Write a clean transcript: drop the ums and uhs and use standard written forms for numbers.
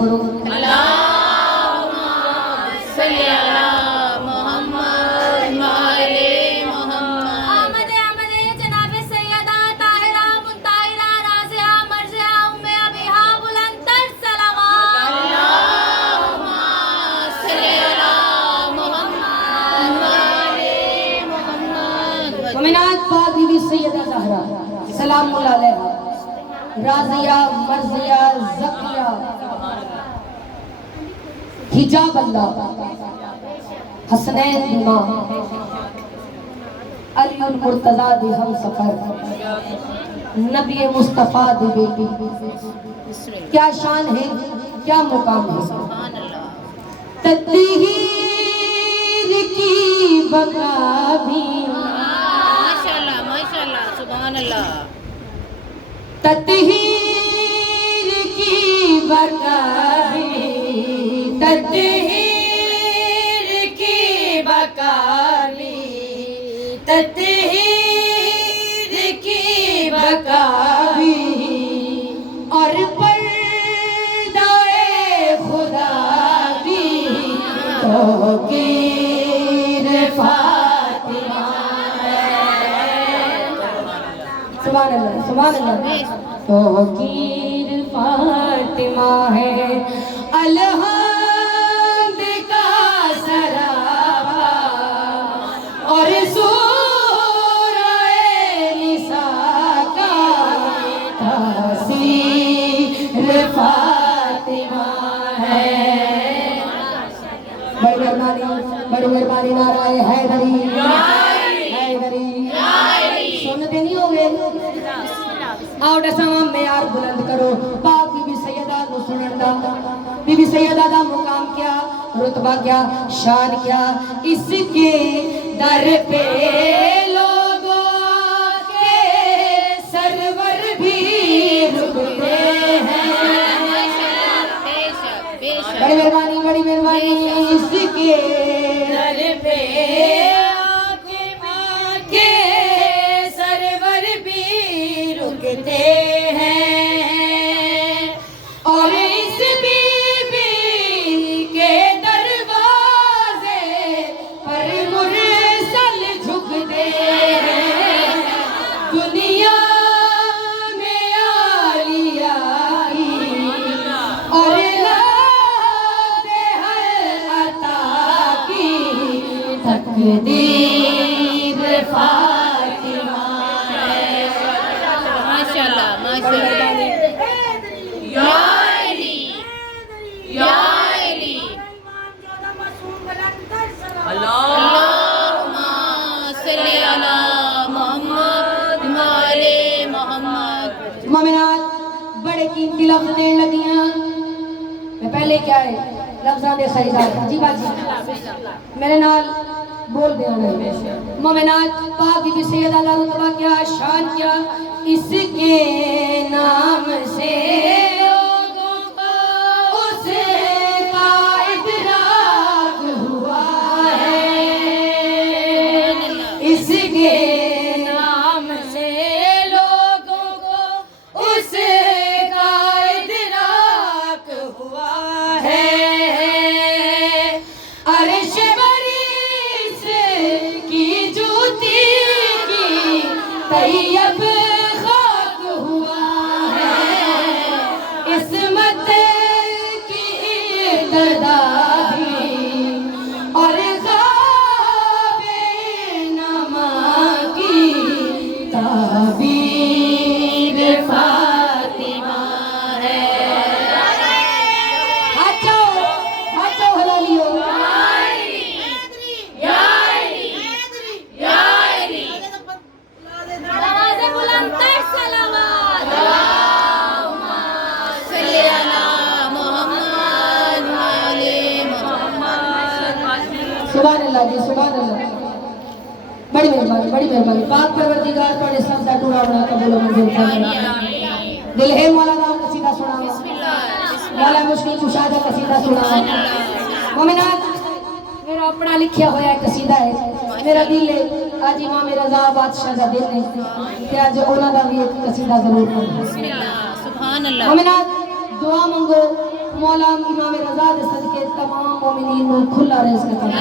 पढ़ो। अल्लाहुम्मा सल्ली अला मोहम्मद व आले मोहम्मद। आमदे आमदे जनाब सैयदा ताहिरा मुंताहिरा राज़िया मर्ज़िया उम्मे अबीहा बुलंदर सलावत। अल्लाहुम्मा सल्ली अला मोहम्मद व आले मोहम्मद। मोमिनात पाक बीबी सैयदा ज़हरा सलामुल्लाह अलैहा, राज़िया मर्ज़िया ज़किया हिजाब अल्लाह हसनैन बिमा अली उल मुर्तज़ा दी हम सफर नबी मुस्तफ़ा दी बेटी। क्या शान है, क्या मुकाम है। सुभान अल्लाह। तत्हीर की बका भी माशाअल्लाह माशाअल्लाह सुभान अल्लाह। तत्हीर की बका भी, तत्हीर की बका भी, तत्हीर की बका भी और पर्दाए खुदा भी तो कीर फातिमा है। सुभान अल्लाह सुभान अल्लाह। तो कीर फातिमा है अलहम्द का सराबा और सूरे निसा का तासीर फातिमा है। बड़ी मेहरबानी नाराए हैदरी हैदरी सुनते नहीं हो गए। आओ दसवां मेयार बुलंद करो। पाक बीबी सैयदा को सुनन दा, बीबी सैयदा दा मुकाम क्या, रुतबा क्या, शान क्या, इसके दर पे लोगों के सरवर भी रुकते हैं। बेशक बेशक। बड़ी मेहरबानी इसके दर पे आके सरवर भी रुकते हैं और इस बीबी के दरवाजे पर मुरसल झुकते हैं। दुनिया में आलिया की और लाते हर अता की तकदीर फातिमा है। माशाअल्लाह माशाअल्लाह। या अली या अली। अल्लाहुम्मा सल्ली अला मोहम्मद व आले मोहम्मद। मोमिनात बड़े कीमती लफ्ज देने लगियां। मैं पहले क्या है लफ्जां दे खरीदार जी बाजी मेरे नाल बोल दे मोमिनात पाक बीबी सैयदा दा रुतबा क्या, शान क्या, इसके नाम से लोगों को उसका इदराक हुआ है। इसके नाम से लोगों को उसका इदराक हुआ है। अर्श बरीस की जूती की तैयब खाक हुआ है। इसमत की इब्तदा भी और ख्वाबे नमा की ताबीर फातिमा है। अच्छा हलालियो आवाज़े बुलंदर सलावत। अल्लाहुम्मा सल्ली अला मोहम्मद व आले मोहम्मद। सुभान अल्लाह जी सुभान अल्लाह। बड़ी मेहरबानी पाक परवरदिगार पर सब दा टूरा बना कबूल मंजूर फरमाए। दिल है मौला दा कसीदा सुनावा, मौला मुश्किल कुशा दा कसीदा सुनावा। मोमिनात मेरा अपना लिखा होया कसीदा है। मेरा दिल है आज इमाम रज़ा बादशाह दा दिल है कि आज उन्हां दा भी एक कसीदा जरूर पढ़ो। बिस्मिल्लाह सुभान अल्लाह। मोमिनात दुआ मंगो मौला इमाम रजा दे सदके तमाम मोमिनीन को खुला रिज़्क अता